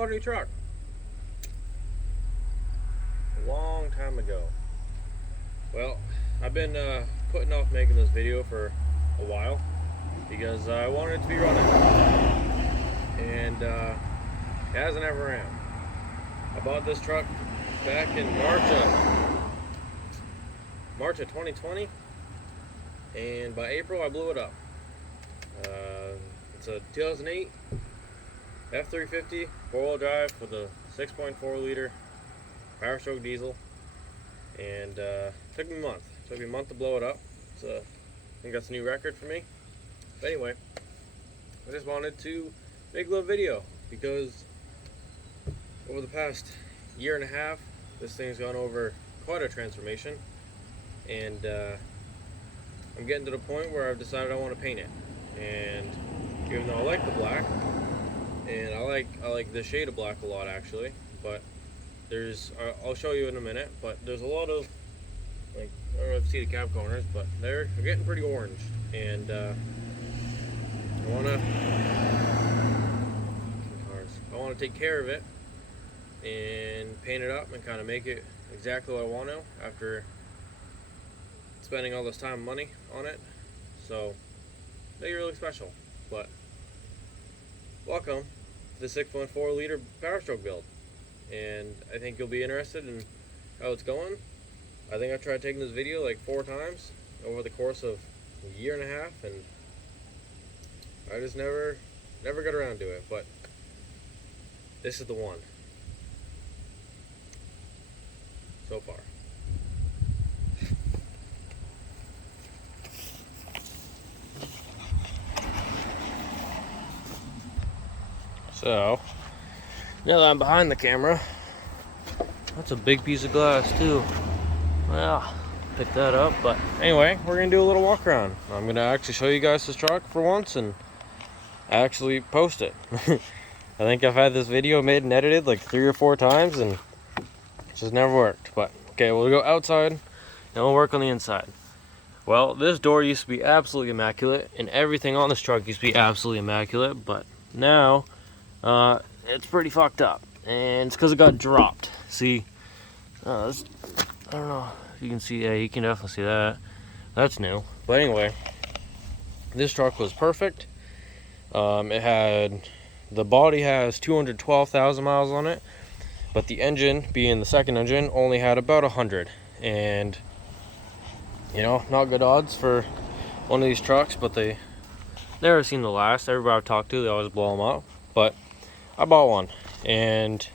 bought a new truck a long time ago. Well, I've been putting off making this video for a while because I wanted it to be running, and it hasn't ever ran. I bought this truck back in March of 2020, and by April I blew it up. It's a 2008 F350 4-wheel drive with a 6.4 liter Powerstroke diesel, and took me a month. Took me a month to blow it up. So I think that's a new record for me. But anyway, I just wanted to make a little video because over the past year and a half, this thing's gone over quite a transformation, and I'm getting to the point where I've decided I want to paint it. And even though I like the black, and I like the shade of black a lot actually, but there's I'll show you in a minute, but there's a lot of, like, I don't know if you see the cab corners, but they're getting pretty orange, and I want to take care of it and paint it up and kind of make it exactly what I want to after spending all this time and money on it. So make it really special. But welcome to the 6.4 liter Powerstroke build, and I think you'll be interested in how it's going. I think I've tried taking this video like 4 times over the course of a year and a half, and I just never got around to it, but this is the one so far. So now that I'm behind the camera, that's a big piece of glass too. Well, pick that up. But anyway, we're gonna do a little walk around. I'm gonna actually show you guys this truck for once and actually post it. I think I've had this video made and edited like 3 or 4 times, and it just never worked. But okay, we'll go outside and we'll work on the inside. Well, this door used to be absolutely immaculate, and everything on this truck used to be absolutely immaculate, but now it's pretty fucked up, and it's because it got dropped. See, I don't know if you can see. Yeah, you can definitely see that. That's new. But anyway, this truck was perfect. The body has 212,000 miles on it, but the engine, being the second engine, only had about 100. And you know, not good odds for one of these trucks, but they never seem to last. Everybody I've talked to, they always blow them up. But I bought one, and it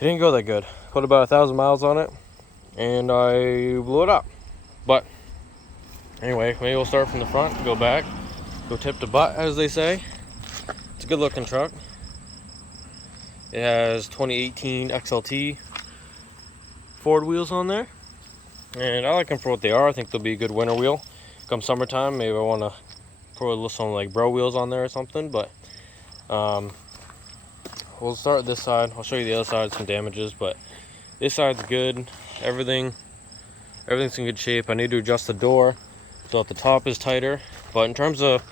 didn't go that good. Put about 1,000 miles on it, and I blew it up. But anyway, maybe we'll start from the front, go back, go tip to butt, as they say. It's a good looking truck. It has 2018 XLT Ford wheels on there, and I like them for what they are. I think they'll be a good winter wheel. Come summertime, maybe I want to put some like bro wheels on there or something. But we'll start with this side. I'll show you the other side, some damages, but this side's good. Everything's in good shape. I need to adjust the door so that the top is tighter, but in terms of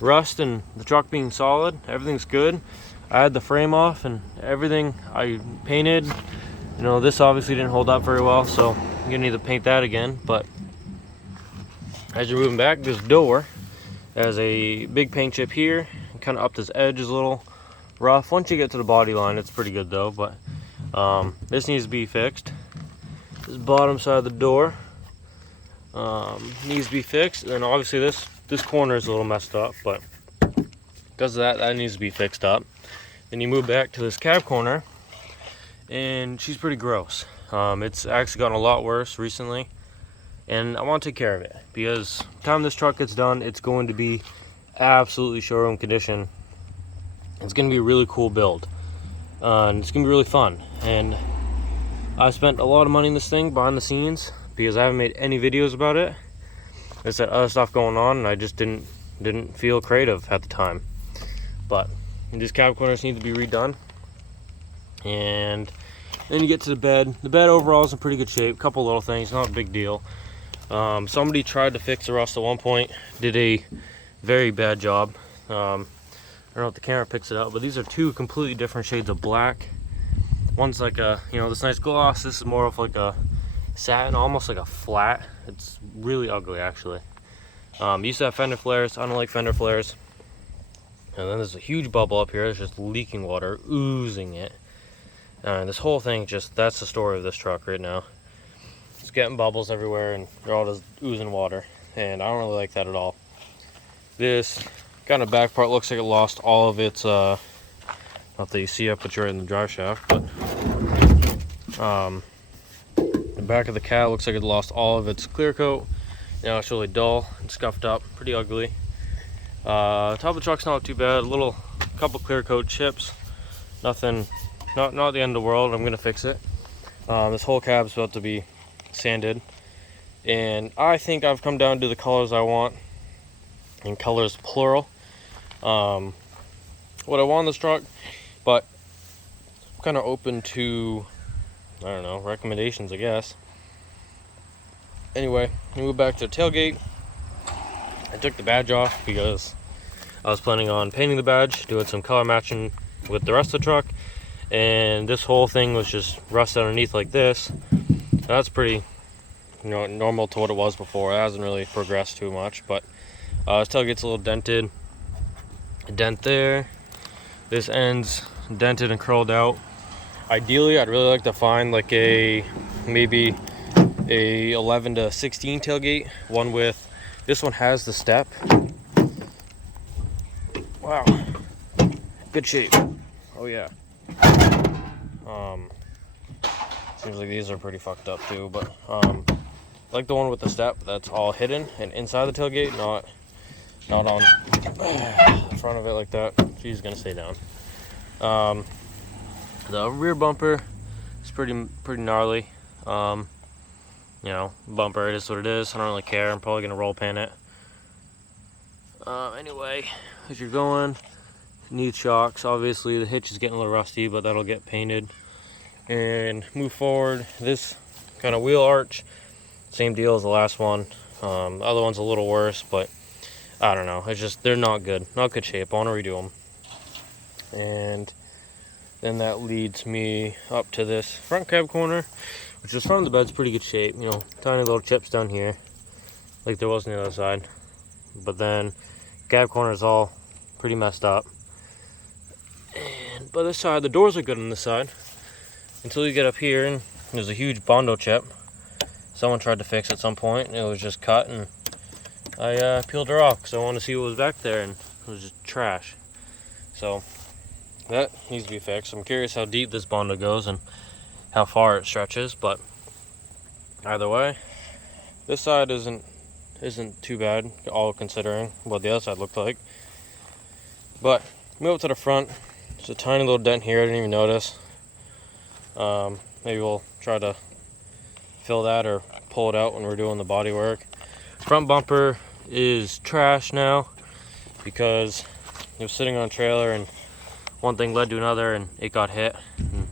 rust and the truck being solid, everything's good. I had the frame off and everything I painted. You know, this obviously didn't hold up very well, so I'm gonna need to paint that again. But as you're moving back, this door has a big paint chip here, kind of up this edge is a little rough. Once you get to the body line, it's pretty good though. But this needs to be fixed. This bottom side of the door needs to be fixed, and then obviously this corner is a little messed up, but because of that needs to be fixed up. Then you move back to this cab corner, and she's pretty gross. It's actually gotten a lot worse recently, and I want to take care of it because by the time this truck gets done, it's going to be absolutely showroom condition. It's going to be a really cool build, and it's going to be really fun. And I spent a lot of money in this thing behind the scenes because I haven't made any videos about it. There's that other stuff going on, and I just didn't feel creative at the time. But these cab corners need to be redone, and then you get to the bed. The bed overall is in pretty good shape. A couple little things, not a big deal. Somebody tried to fix the rust at one point, did a very bad job. Or don't know if the camera picks it up, but these are two completely different shades of black. One's like a, you know, this nice gloss. This is more of like a satin, almost like a flat. It's really ugly, actually. Used to have fender flares. I don't like fender flares. And then there's a huge bubble up here. It's just leaking water, oozing it. And this whole thing, just, that's the story of this truck right now. It's getting bubbles everywhere, and they're all just oozing water. And I don't really like that at all. This kind of back part looks like it lost all of its, not that you see I put you right in the drive shaft, but the back of the cab looks like it lost all of its clear coat. Now it's really dull and scuffed up, pretty ugly. Top of the truck's not too bad. A couple clear coat chips. Nothing, not the end of the world. I'm gonna fix it. This whole cab's about to be sanded, and I think I've come down to the colors I want, and colors plural. What I want in this truck, but I'm kind of open to, I don't know, recommendations, I guess. Anyway, we move back to the tailgate. I took the badge off because I was planning on painting the badge, doing some color matching with the rest of the truck, and this whole thing was just rusted underneath like this. That's pretty, you know, normal to what it was before. It hasn't really progressed too much, but this tailgate's a little dented. A dent there. This end's dented and curled out. Ideally, I'd really like to find like maybe a 11 to 16 tailgate, one with, this one has the step. Wow, good shape. Oh yeah. Seems like these are pretty fucked up too, but like the one with the step that's all hidden and inside the tailgate, not on the front of it like that. She's gonna stay down. The rear bumper is pretty gnarly. You know, bumper, it is what it is. I don't really care. I'm probably gonna roll pan it. Anyway, as you're going, need shocks. Obviously, the hitch is getting a little rusty, but that'll get painted. And move forward. This kind of wheel arch, same deal as the last one. The other one's a little worse, but I don't know. It's just, they're not good shape. I want to redo them. And then that leads me up to this front cab corner, which is front of the bed's pretty good shape. You know, tiny little chips down here, like there was on the other side. But then cab corner is all pretty messed up. And by this side, the doors are good on this side, until you get up here and there's a huge Bondo chip. Someone tried to fix it at some point, and it was just cut, and I peeled her off because I wanted to see what was back there, and it was just trash. So that needs to be fixed. I'm curious how deep this Bondo goes and how far it stretches, but either way, this side isn't too bad, all considering what the other side looked like. But move up to the front. There's a tiny little dent here. I didn't even notice. Maybe we'll try to fill that or pull it out when we're doing the body work. Front bumper is trash now because it was sitting on a trailer and one thing led to another and it got hit. And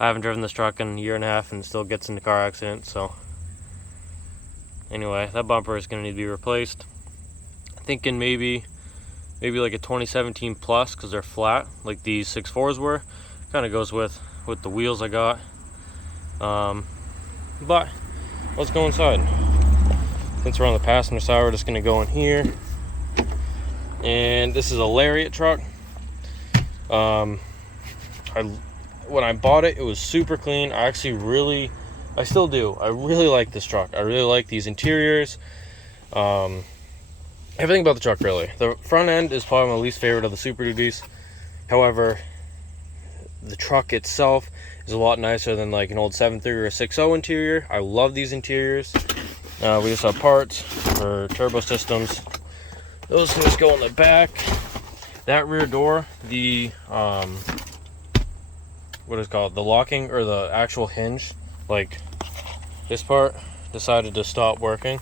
I haven't driven this truck in a year and a half and it still gets into car accidents, so anyway, that bumper is going to need to be replaced. Thinking maybe like a 2017 plus, because they're flat like these 6.4s were. Kind of goes with the wheels I got. But let's go inside. Since we're on the passenger side, we're just going to go in here. And this is a Lariat truck. When I bought it, it was super clean. I still do. I really like this truck. I really like these interiors. Everything about the truck, really. The front end is probably my least favorite of the Super Duties. However, the truck itself is a lot nicer than like an old 7.3 or a 6.0 interior. I love these interiors. We just have parts for turbo systems. Those things go in the back. That rear door, the what is it called? The locking or the actual hinge, like this part, decided to stop working.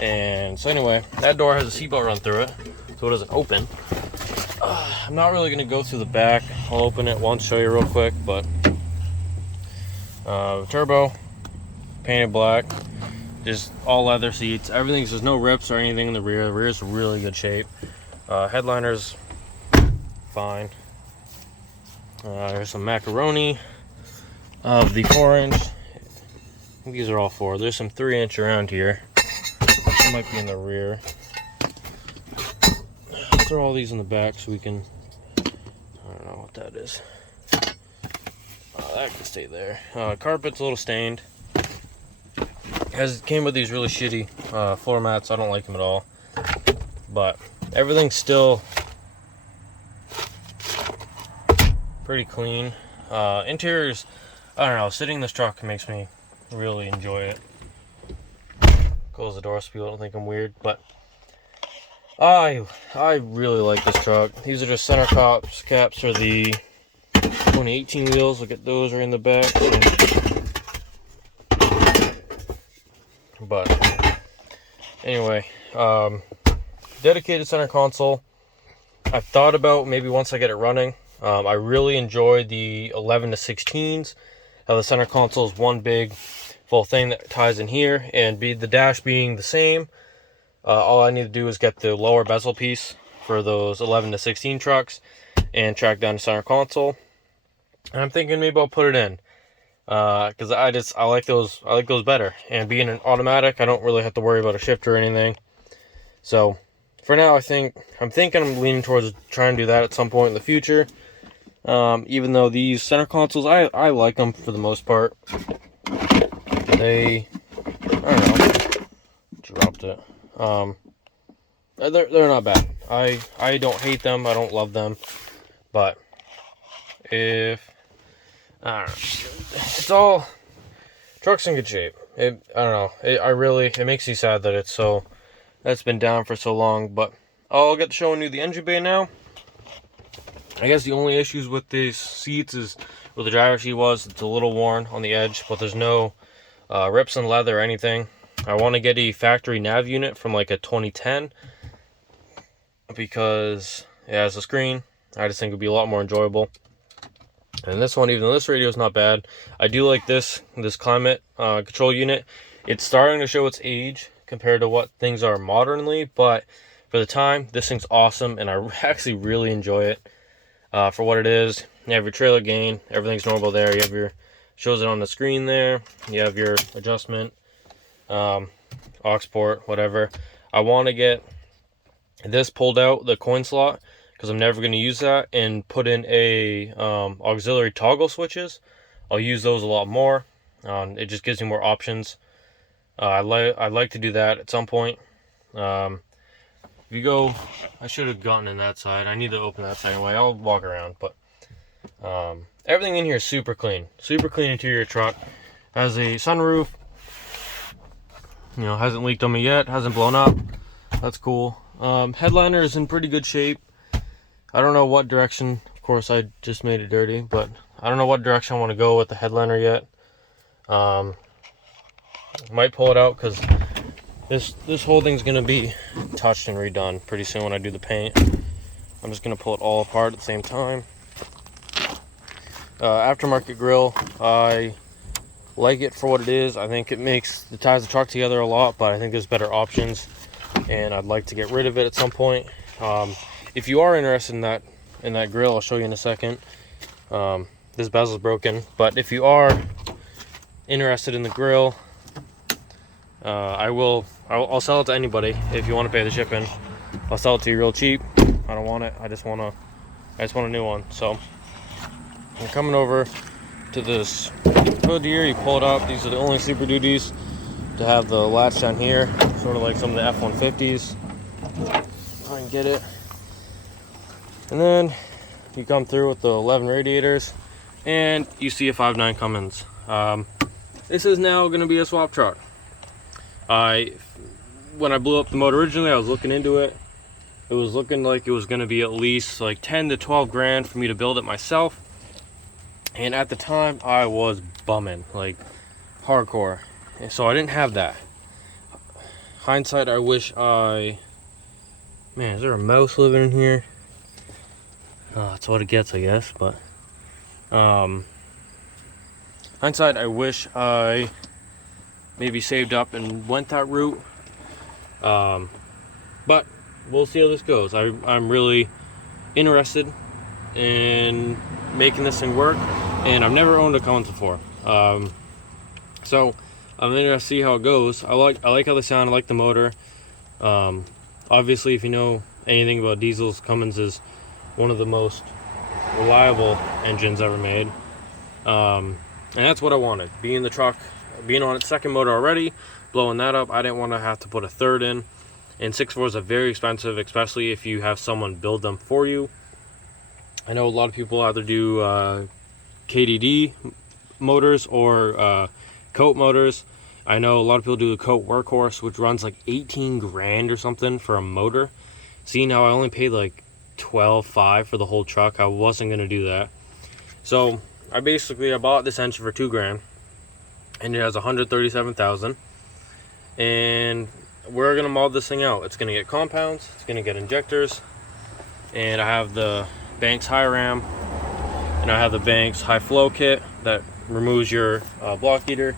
And so anyway, that door has a seatbelt run through it, so it doesn't open. I'm not really gonna go through the back. I'll open it once, show you real quick, but turbo, painted black, just all leather seats. Everything's, there's no rips or anything in the rear. The rear is really good shape. Headliners fine. There's some macaroni of the 4-inch. I think these are all 4. There's some 3-inch around here. It might be in the rear. Throw all these in the back so we can, I don't know what that is. That can stay there. Carpet's a little stained. It came with these really shitty floor mats. I don't like them at all. But everything's still pretty clean. Interiors, I don't know, sitting in this truck makes me really enjoy it. Close the door so people don't think I'm weird, but I really like this truck. These are just center caps for the 2018 wheels. Look at those right in the back. But anyway, dedicated center console. I've thought about maybe once I get it running. I really enjoy the 11 to 16s. How the center console is one big full thing that ties in here, and the dash being the same. All I need to do is get the lower bezel piece for those 11 to 16 trucks and track down the center console. And I'm thinking maybe I'll put it in because I like those better. And being an automatic, I don't really have to worry about a shifter or anything. So for now, I'm leaning towards trying to do that at some point in the future. Even though these center consoles, I like them for the most part. I don't know, dropped it. They're not bad. I don't hate them. I don't love them. But I don't know, it's all truck's in good shape. I don't know. It makes you sad that that's been down for so long. But I'll get to showing you the engine bay now. I guess the only issues with these seats is where the driver's seat was. It's a little worn on the edge, but there's no rips in leather or anything. I want to get a factory nav unit from like a 2010 because it has a screen. I just think it would be a lot more enjoyable. And this one, even though this radio is not bad, I do like this climate control unit. It's starting to show its age compared to what things are modernly, but for the time, this thing's awesome, and I actually really enjoy it for what it is. You have your trailer gain, everything's normal there. You have shows it on the screen there. You have your adjustment, aux port, whatever. I want to get this pulled out, the coin slot, because I'm never going to use that, and put in a auxiliary toggle switches. I'll use those a lot more. It just gives me more options. I'd like to do that at some point. If you go, I should have gotten in that side. I need to open that side anyway. I'll walk around, but everything in here is super clean interior truck. Has a sunroof. Hasn't leaked on me yet. Hasn't blown up. That's cool. Headliner is in pretty good shape. I don't know what direction. Of course, I just made it dirty, but I don't know what direction I want to go with the headliner yet. Might pull it out because this whole thing's gonna be touched and redone pretty soon when I do the paint. I'm just gonna pull it all apart at the same time. Aftermarket grill, I like it for what it is. I think it ties the truck together a lot, but I think there's better options, and I'd like to get rid of it at some point. If you are interested in that grill, I'll show you in a second. This bezel's broken, but if you are interested in the grill, I'll sell it to anybody. If you want to pay the shipping, I'll sell it to you real cheap. I don't want it. I just want a new one. So I'm coming over to this hood here. You pull it up. These are the only Super Duties to have the latch down here, sort of like some of the F-150s. If I can get it. And then you come through with the 11 radiators, and you see a 5.9 Cummins. This is now going to be a swap truck. When I blew up the motor originally, I was looking into it. It was looking like it was going to be at least like 10 to 12 grand for me to build it myself. And at the time, I was bumming, like hardcore. And so I didn't have that. Hindsight, I wish man, is there a mouse living in here? Oh, that's what it gets, I guess. But hindsight, I wish I maybe saved up and went that route. But we'll see how this goes. I'm really interested in making this thing work, and I've never owned a Cummins before. So I'm interested to see how it goes. I like how they sound. I like the motor. Obviously, if you know anything about diesels, Cummins is one of the most reliable engines ever made. And that's what I wanted. Being the truck, being on its second motor already, blowing that up, I didn't want to have to put a third in. And 6.4s are very expensive, especially if you have someone build them for you. I know a lot of people either do KDD motors or coat motors. I know a lot of people do the coat workhorse, which runs like 18 grand or something for a motor. Seeing how I only paid like $12,500 for the whole truck, I wasn't going to do that. So I bought this engine for $2 grand, and it has 137,000. And we're gonna mod this thing out. It's gonna get compounds, it's gonna get injectors, and I have the Banks high ram, and I have the Banks high flow kit that removes your block heater.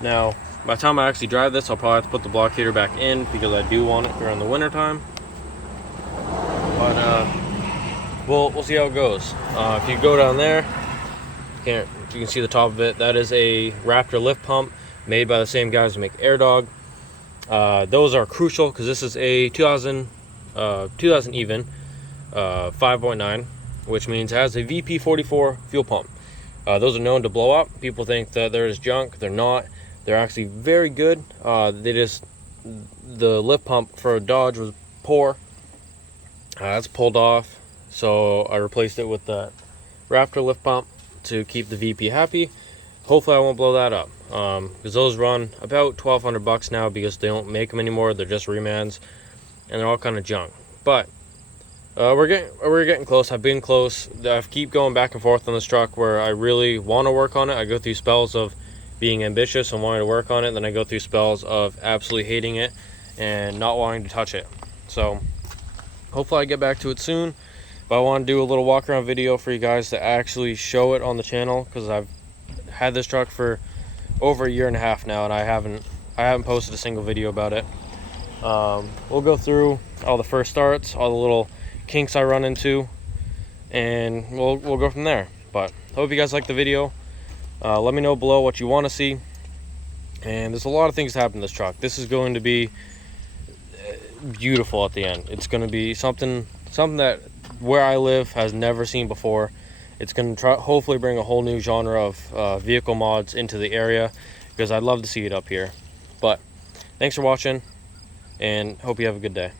Now, by the time I actually drive this, I'll probably have to put the block heater back in because I do want it during the winter time. But we'll see how it goes. If you go down there, you can see the top of it. That is a Raptor lift pump made by the same guys who make AirDog. Those are crucial because this is a 2000 even 5.9, which means it has a VP44 fuel pump. Those are known to blow up. People think that they're just junk. They're not. They're actually very good. The lift pump for a Dodge was poor. That's pulled off, so I replaced it with the Raptor lift pump to keep the VP happy. Hopefully I won't blow that up, because those run about $1,200 now because they don't make them anymore. They're just remans, and they're all kind of junk. But we're getting close. I've been close. I keep going back and forth on this truck where I really want to work on it. I go through spells of being ambitious and wanting to work on it, then I go through spells of absolutely hating it and not wanting to touch it. So hopefully I get back to it soon. But I want to do a little walk around video for you guys to actually show it on the channel, because I've had this truck for over a year and a half now, and I haven't posted a single video about it. We'll go through all the first starts, all the little kinks I run into, and we'll go from there. But hope you guys like the video. Let me know below what you want to see. And there's a lot of things that happen in this truck. This is going to be beautiful at the end. It's going to be something that where I live has never seen before. It's going to hopefully bring a whole new genre of vehicle mods into the area, because I'd love to see it up here. But thanks for watching, and hope you have a good day.